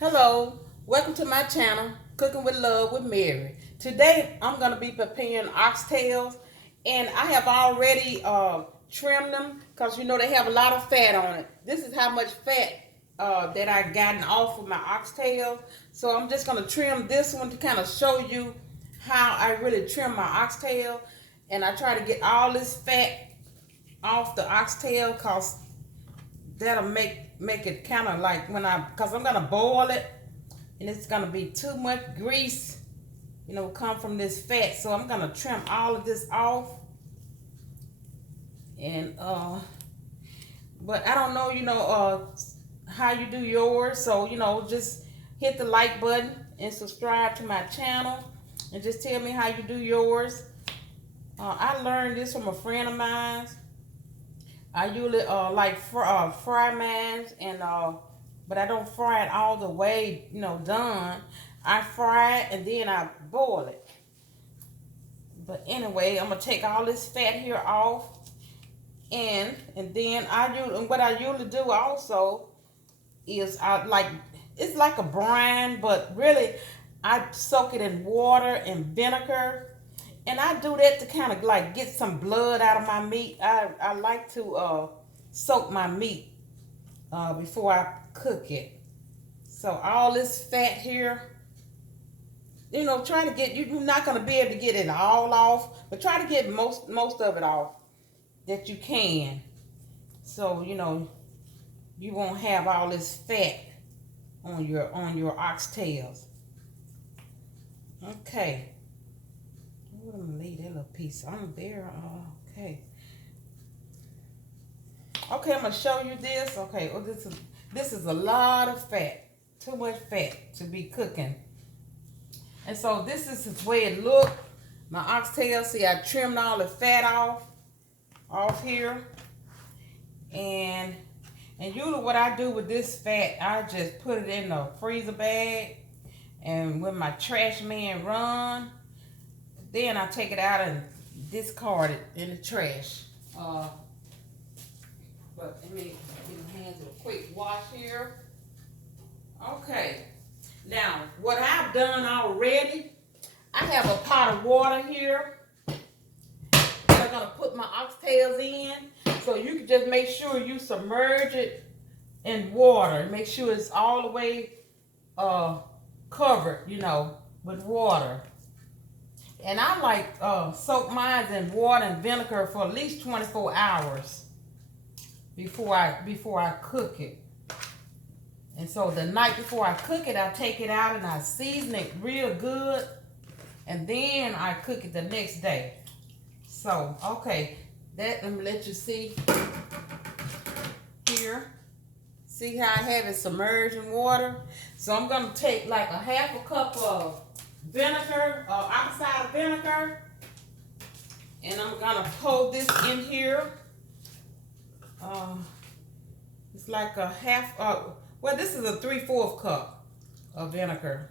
Hello, welcome to my channel, Cooking with Love with Mary. Today I'm going to be preparing oxtails, and I have already trimmed them because you know they have a lot of fat on it. This is how much fat that I gotten off of my oxtails. So I'm just going to trim this one to kind of show you how I really trim my oxtail, and I try to get all this fat off the oxtail because that'll make it kind of like because I'm gonna boil it, and it's gonna be too much grease, come from this fat. So I'm gonna trim all of this off, and but I don't know, how you do yours. So just hit the like button and subscribe to my channel, and just tell me how you do yours. I learned this from a friend of mine. I usually fry mine, and but I don't fry it all the way, done. I fry it and then I boil it. But anyway, I'm gonna take all this fat here off, and then what I usually do also is it's like a brine, but really I soak it in water and vinegar. And I do that to kind of like get some blood out of my meat. I like to soak my meat before I cook it. So all this fat here, try to get, you're not going to be able to get it all off, but try to get most of it off that you can. So, you won't have all this fat on your oxtails. Okay. I'm gonna leave that little piece on there. Okay. Okay, I'm gonna show you this. Okay, this is a lot of fat. Too much fat to be cooking. And so this is the way it look. My oxtail. See, I trimmed all the fat off here. And usually what I do with this fat, I just put it in the freezer bag, and when my trash man run, then I take it out and discard it in the trash. But let me give my hands a quick wash here. Okay. Now, what I've done already, I have a pot of water here that I'm going to put my oxtails in. So you can just make sure you submerge it in water. Make sure it's all the way covered, with water. And I like soak mine in water and vinegar for at least 24 hours before I cook it. And so the night before I cook it, I take it out and I season it real good, and then I cook it the next day. So, okay, let me let you see here. See how I have it submerged in water? So I'm gonna take like a half a cup of vinegar, outside vinegar, and I'm gonna pour this in here. It's like a half, well, this is a 3/4 cup of vinegar.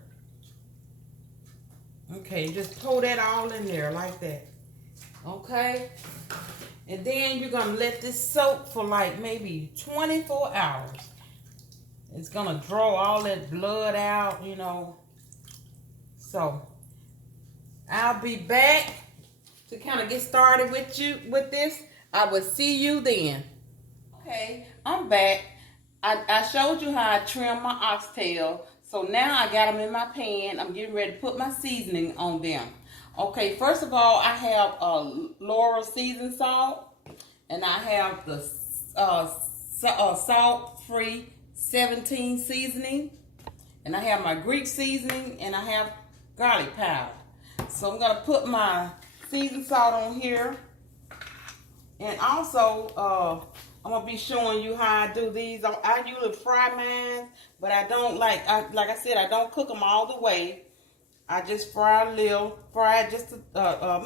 Okay, just pour that all in there like that. Okay, and then you're gonna let this soak for like maybe 24 hours. It's gonna draw all that blood out, So I'll be back to kind of get started with you with this. I will see you then. Okay, I'm back. I showed you how I trim my oxtail. So now I got them in my pan. I'm getting ready to put my seasoning on them. Okay, first of all, I have Laura seasoned salt, and I have the salt-free 17 seasoning, and I have my Greek seasoning, and I have garlic powder. So I'm gonna put my seasoned salt on here, and also I'm gonna be showing you how I do these. I usually fry mine, but I don't like I said, I don't cook them all the way. I just fry a little, just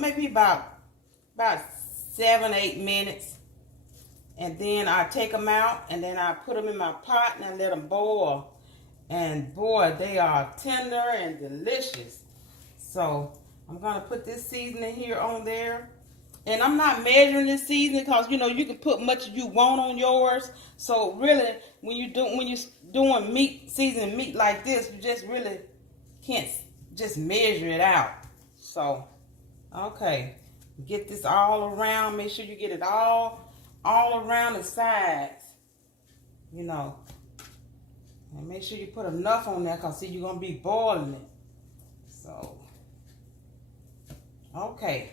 maybe about 7-8 minutes, and then I take them out, and then I put them in my pot and I let them boil. And boy, they are tender and delicious. So I'm gonna put this seasoning here on there, And I'm not measuring this seasoning because you know you can put much you want on yours. So really, when you're doing meat, seasoning meat like this, you just really can't just measure it out. So okay, get this all around. Make sure you get it all around the sides. You know, and make sure you put enough on there because see you're gonna be boiling it. So okay.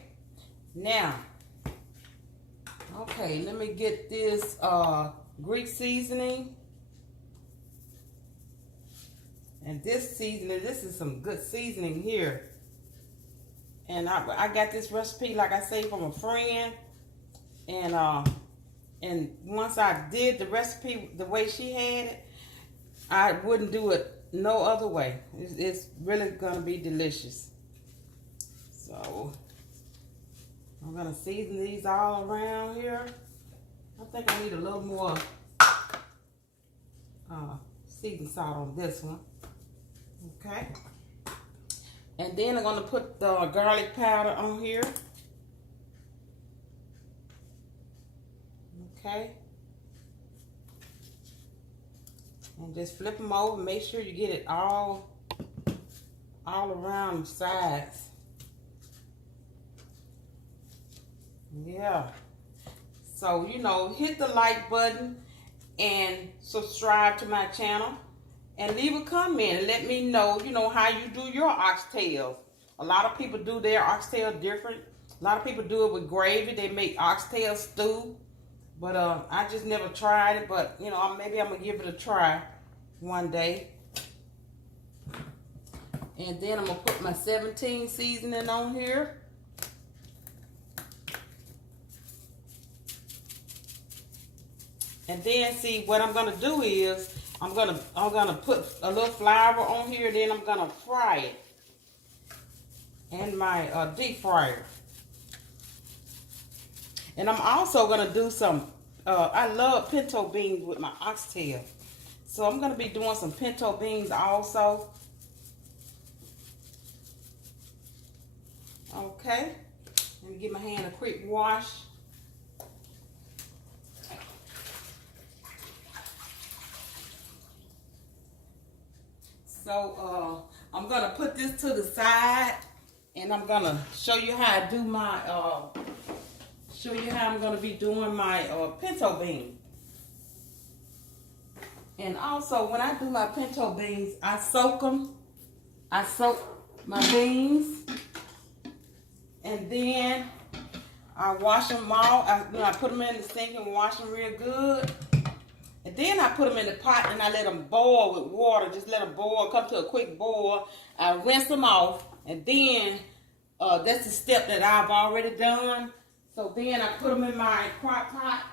Now, okay, let me get this Greek seasoning. And this seasoning, this is some good seasoning here. And I got this recipe, like I say, from a friend. And once I did the recipe the way she had it, I wouldn't do it no other way. It's really gonna be delicious. So I'm gonna season these all around here. I think I need a little more seasoning salt on this one. Okay. And then I'm gonna put the garlic powder on here. Okay. And just flip them over. Make sure you get it all around the sides. Yeah. So, you know, hit the like button and subscribe to my channel. And leave a comment and let me know, you know, how you do your oxtails. A lot of people do their oxtail different. A lot of people do it with gravy. They make oxtail stew. But I just never tried it. But, you know, maybe I'm going to give it a try one day. And then I'm going to put my 17 seasoning on here. And then see what I'm gonna do is I'm gonna put a little flour on here. Then I'm gonna fry it in my deep fryer. And I'm also gonna do some. I love pinto beans with my oxtail, so I'm gonna be doing some pinto beans also. Okay, let me give my hand a quick wash. So I'm gonna put this to the side, and I'm gonna show you how I do my I'm gonna be doing my pinto beans. And also, when I do my pinto beans, I soak them. I soak my beans, and then I wash them all. I put them in the sink and wash them real good. And then I put them in the pot and I let them boil with water. Just let them boil, come to a quick boil. I rinse them off. And then that's the step that I've already done. So then I put them in my crock pot.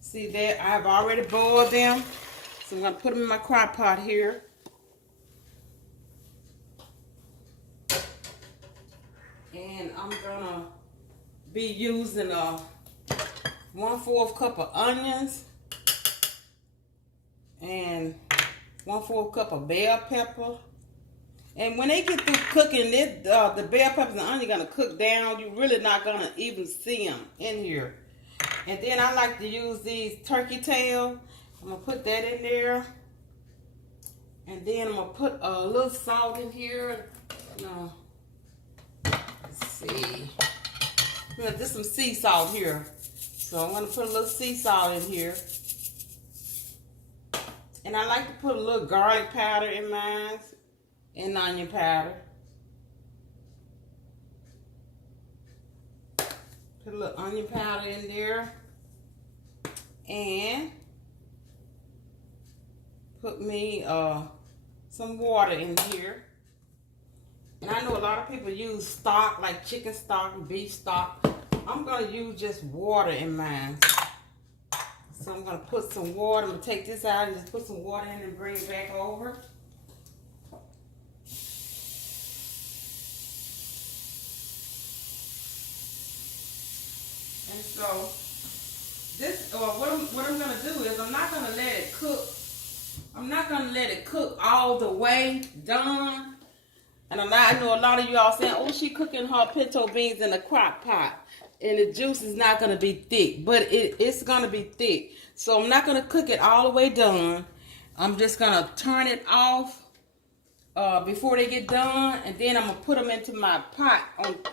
See there, I've already boiled them. So I'm going to put them in my crock pot here. And I'm going to be using 1/4 cup of onions and 1/4 cup of bell pepper. And when they get through cooking, the bell peppers and onion gonna cook down. You're really not gonna even see them in here. And then I like to use these turkey tail. I'm gonna put that in there. And then I'm gonna put a little salt in here. No, let's see. There's some sea salt here. So I'm going to put a little sea salt in here. And I like to put a little garlic powder in mine and onion powder. Put a little onion powder in there. And put me some water in here. And I know a lot of people use stock, like chicken stock and beef stock. I'm going to use just water in mine. So I'm going to put some water. I'm going to take this out and just put some water in and bring it back over. And so this, what I'm going to do is I'm not going to let it cook. I'm not going to let it cook all the way done. And I know a lot of you all saying, oh, she cooking her pinto beans in a crock pot. And the juice is not going to be thick. But it's going to be thick. So I'm not going to cook it all the way done. I'm just going to turn it off before they get done. And then I'm going to put them into my pot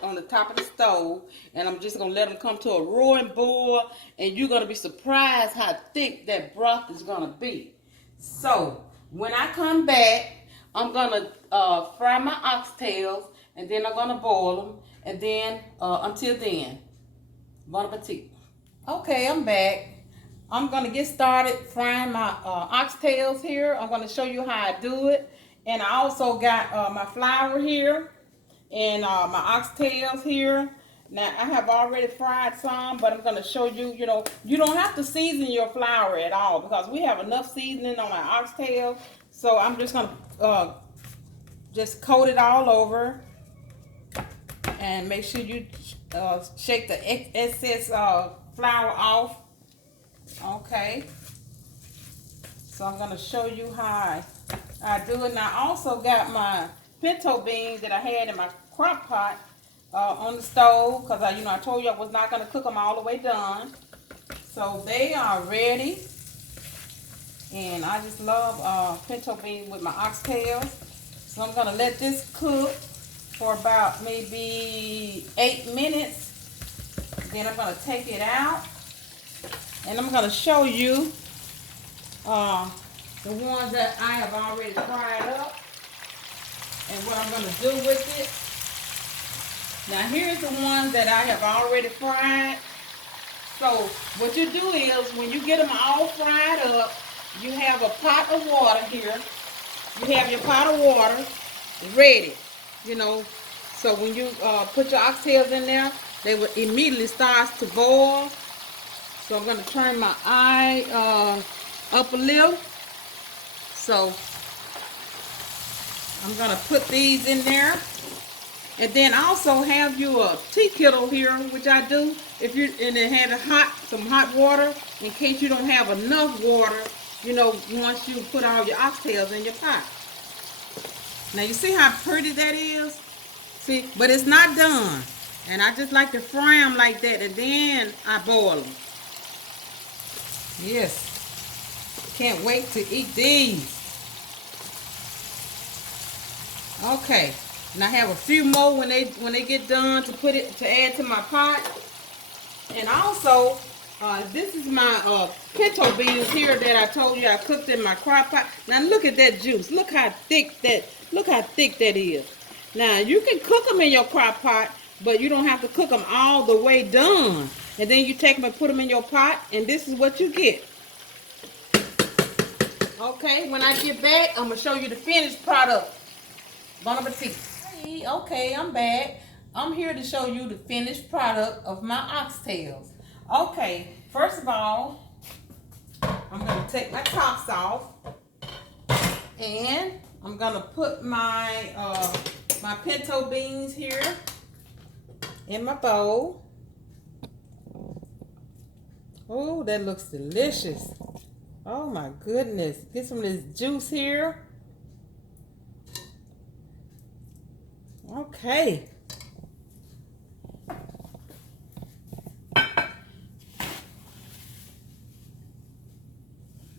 on the top of the stove. And I'm just going to let them come to a roaring boil. And you're going to be surprised how thick that broth is going to be. So when I come back, I'm going to fry my oxtails, and then I'm going to boil them, and then, until then, bon appetit. Okay, I'm back. I'm going to get started frying my oxtails here. I'm going to show you how I do it. And I also got my flour here, and my oxtails here. Now, I have already fried some, but I'm going to show you, you don't have to season your flour at all, because we have enough seasoning on my oxtails. So I'm just going to just coat it all over, and make sure you shake the excess flour off. Okay, so I'm going to show you how I do it. Now I also got my pinto beans that I had in my crock pot on the stove, because I told you I was not going to cook them all the way done. So they are ready, and I just love pinto beans with my oxtails. So I'm going to let this cook for about maybe 8 minutes. Then I'm going to take it out. And I'm going to show you the ones that I have already fried up and what I'm going to do with it. Now here's the ones that I have already fried. So what you do is, when you get them all fried up, you have a pot of water here. You have your pot of water ready, so when you put your oxtails in there, they will immediately start to boil. So I'm going to turn my eye up a little. So I'm going to put these in there. And then I also have you a tea kettle here, which I do, and it has some hot water in case you don't have enough water, once you put all your oxtails in your pot. Now you see how pretty that is? See, but it's not done. And I just like to fry them like that, and then I boil them. Yes. Can't wait to eat these. Okay. And I have a few more when they get done to add to my pot. And also, this is my pinto beans here that I told you I cooked in my crock pot. Now look at that juice. Look how thick that is. Now you can cook them in your crock pot, but you don't have to cook them all the way done. And then you take them and put them in your pot, and this is what you get. Okay, when I get back, I'm gonna show you the finished product. Bon appetit. Hey, okay, I'm back. I'm here to show you the finished product of my oxtails. Okay, first of all, I'm going to take my tops off, and I'm going to put my my pinto beans here in my bowl. Oh, that looks delicious. Oh my goodness. Get some of this juice here. Okay.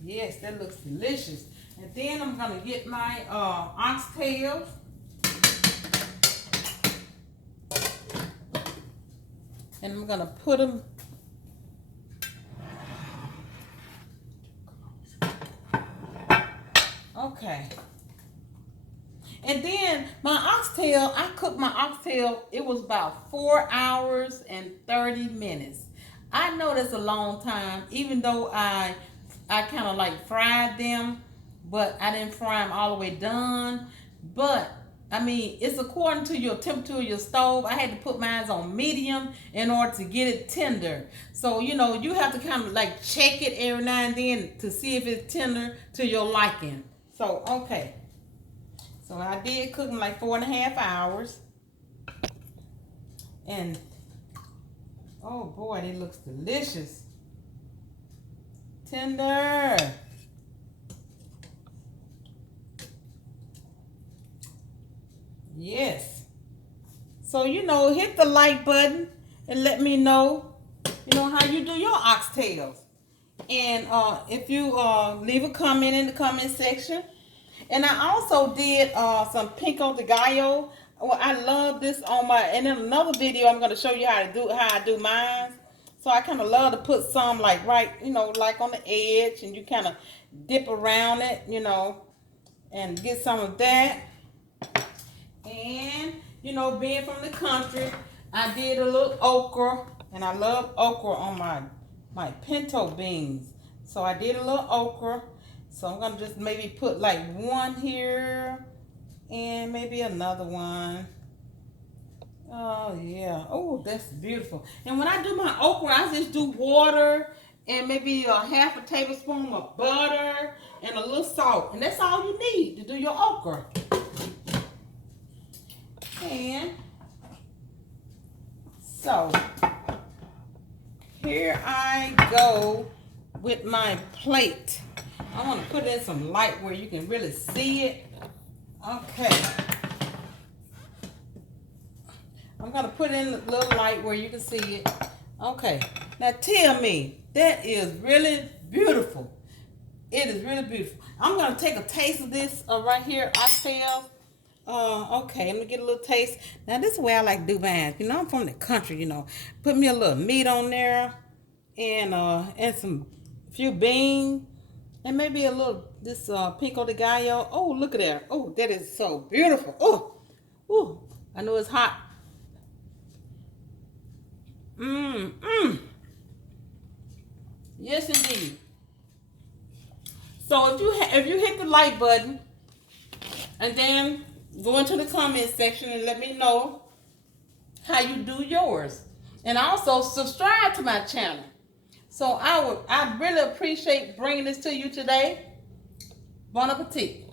Yes, that looks delicious. And then I'm going to get my oxtails. And I'm going to put them okay. And then my oxtail, I cooked my oxtail, it was about 4 hours and 30 minutes. I know that's a long time, even though I kind of like fried them, but I didn't fry them all the way done. But I mean, it's according to your temperature of your stove. I had to put mine on medium in order to get it tender. So, you have to kind of like check it every now and then to see if it's tender to your liking. So, okay. So I did cook them like 4.5 hours. And, oh boy, it looks delicious. Tender. Yeah. So, hit the like button and let me know, how you do your oxtails. And if you leave a comment in the comment section. And I also did some Pico de Gallo. Well, I love this on my, and in another video I'm going to show you how I do mine. So I kind of love to put some like right, like on the edge, and you kind of dip around it, and get some of that. And, being from the country, I did a little okra, and I love okra on my pinto beans. So I did a little okra. So I'm going to just maybe put like one here and maybe another one. Oh, yeah. Oh, that's beautiful. And when I do my okra, I just do water and maybe a half a tablespoon of butter and a little salt. And that's all you need to do your okra. And so here I go with my plate. I want to put in some light where you can really see it. Okay. I'm going to put in a little light where you can see it. Okay. Now tell me, that is really beautiful. It is really beautiful. I'm going to take a taste of this right here, oxtails. Okay, let me get a little taste. Now this is the way I like to do mine. I'm from the country, Put me a little meat on there and some few beans. And maybe a little, this Pico de Gallo. Oh, look at that. Oh, that is so beautiful. Oh, I know it's hot. Yes, indeed. So if you hit the like button, and then go into the comment section and let me know how you do yours. And also subscribe to my channel. So I really appreciate bringing this to you today. Bon appetit.